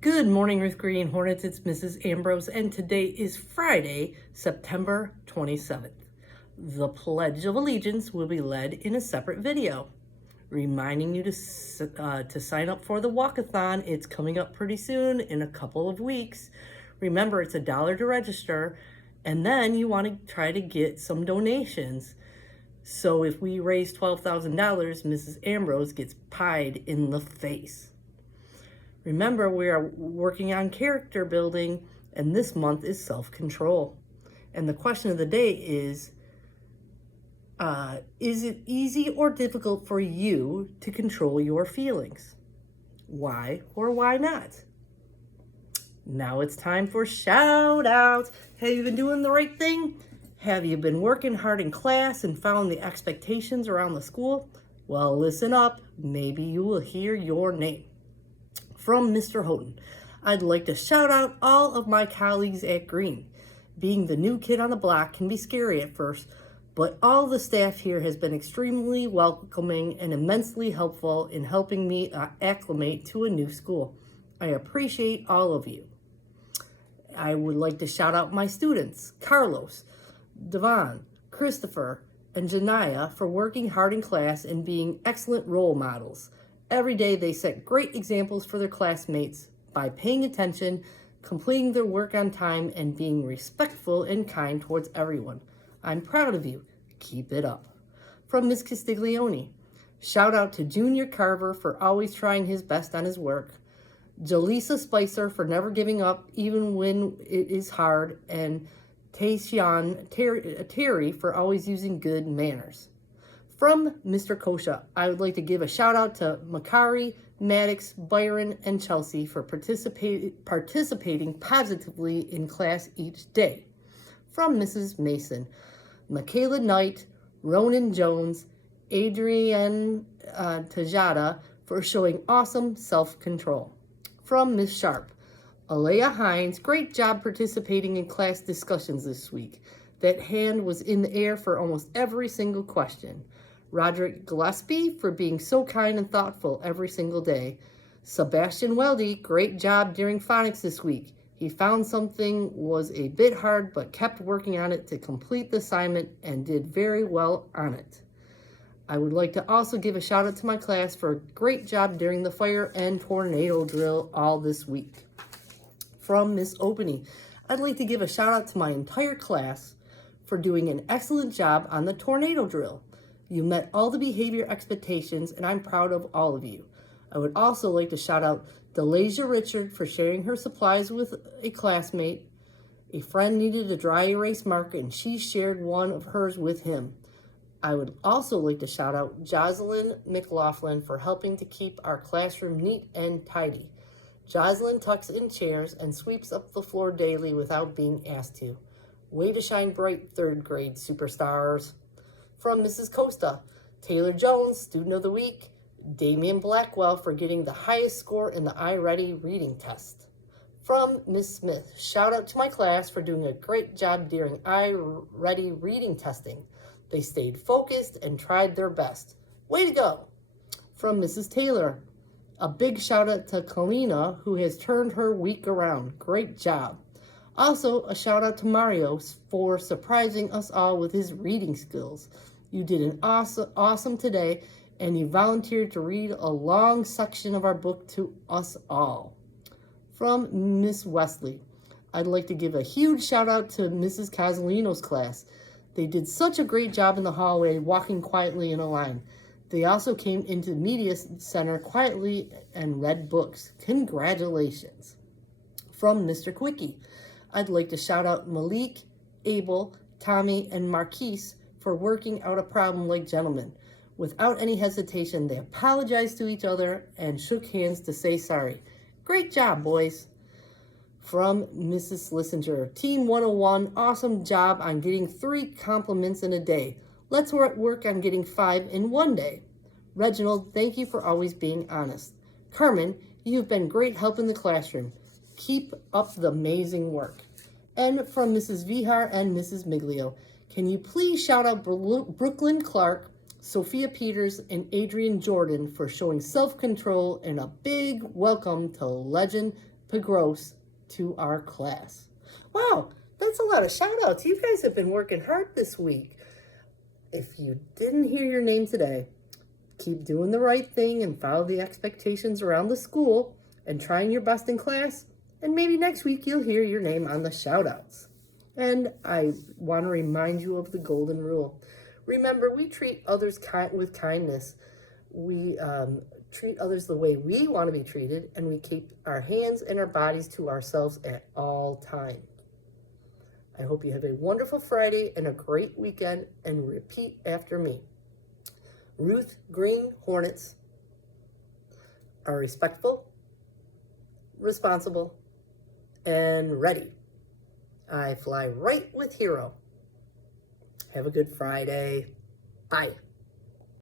Good morning, Ruth Green Hornets. It's Mrs. Ambrose, and today is Friday, September 27th. The Pledge of Allegiance will be led in a separate video, reminding you to sign up for the walkathon. It's coming up pretty soon, in a couple of weeks. Remember, it's $1 to register, and then you want to try to get some donations. So if we raise $12,000, Mrs. Ambrose gets pied in the face. Remember, we are working on character building, and this month is self-control. And the question of the day is it easy or difficult for you to control your feelings? Why or why not? Now it's time for shout outs. Have you been doing the right thing? Have you been working hard in class and found the expectations around the school? Well, listen up. Maybe you will hear your name. From Mr. Houghton, I'd like to shout out all of my colleagues at Green. Being the new kid on the block can be scary at first, but all the staff here has been extremely welcoming and immensely helpful in helping me acclimate to a new school. I appreciate all of you. I would like to shout out my students, Carlos, Devon, Christopher, and Janaya, for working hard in class and being excellent role models. Every day they set great examples for their classmates by paying attention, completing their work on time, and being respectful and kind towards everyone. I'm proud of you. Keep it up. From Ms. Castiglione, shout out to Junior Carver for always trying his best on his work, Jaleesa Spicer for never giving up even when it is hard, and Tayshawn Terry for always using good manners. From Mr. Kosha, I would like to give a shout out to Makari, Maddox, Byron, and Chelsea for participating positively in class each day. From Mrs. Mason, Michaela Knight, Ronan Jones, Adrienne Tajada for showing awesome self-control. From Ms. Sharp, Alea Hines, great job participating in class discussions this week. That hand was in the air for almost every single question. Roderick Gillespie for being so kind and thoughtful every single day. Sebastian Weldy, great job during phonics this week. He found something was a bit hard but kept working on it to complete the assignment and did very well on it. I would like to also give a shout out to my class for a great job during the fire and tornado drill all this week. From Miss Openy, I'd like to give a shout out to my entire class for doing an excellent job on the tornado drill. You met all the behavior expectations, and I'm proud of all of you. I would also like to shout out Delasia Richard for sharing her supplies with a classmate. A friend needed a dry erase marker, and she shared one of hers with him. I would also like to shout out Jocelyn McLaughlin for helping to keep our classroom neat and tidy. Jocelyn tucks in chairs and sweeps up the floor daily without being asked to. Way to shine bright, third grade superstars. From Mrs. Costa, Taylor Jones, Student of the Week, Damian Blackwell for getting the highest score in the iReady reading test. From Miss Smith, shout out to my class for doing a great job during iReady reading testing. They stayed focused and tried their best. Way to go! From Mrs. Taylor, a big shout out to Kalina, who has turned her week around. Great job. Also, a shout out to Mario for surprising us all with his reading skills. You did an awesome today, and you volunteered to read a long section of our book to us all. From Miss Wesley, I'd like to give a huge shout out to Mrs. Casalino's class. They did such a great job in the hallway, walking quietly in a line. They also came into the media center quietly and read books. Congratulations. From Mr. Quickie, I'd like to shout out Malik, Abel, Tommy, and Marquise for working out a problem like gentlemen. Without any hesitation, they apologized to each other and shook hands to say sorry. Great job, boys. From Mrs. Lissinger, Team 101, awesome job on getting 3 compliments in a day. Let's work on getting 5 in one day. Reginald, thank you for always being honest. Carmen, you've been great help in the classroom. Keep up the amazing work. And from Mrs. Vihar and Mrs. Miglio, can you please shout out Brooklyn Clark, Sophia Peters, and Adrian Jordan for showing self-control, and a big welcome to Legend Pagros to our class. Wow, that's a lot of shout outs. You guys have been working hard this week. If you didn't hear your name today, keep doing the right thing and follow the expectations around the school and trying your best in class. And maybe next week you'll hear your name on the shout outs. And I want to remind you of the golden rule. Remember, we treat others with kindness. We treat others the way we want to be treated, and we keep our hands and our bodies to ourselves at all times. I hope you have a wonderful Friday and a great weekend, and repeat after me. Ruth Green Hornets are respectful, responsible, and ready. I fly right with Hero. Have a good Friday. Bye.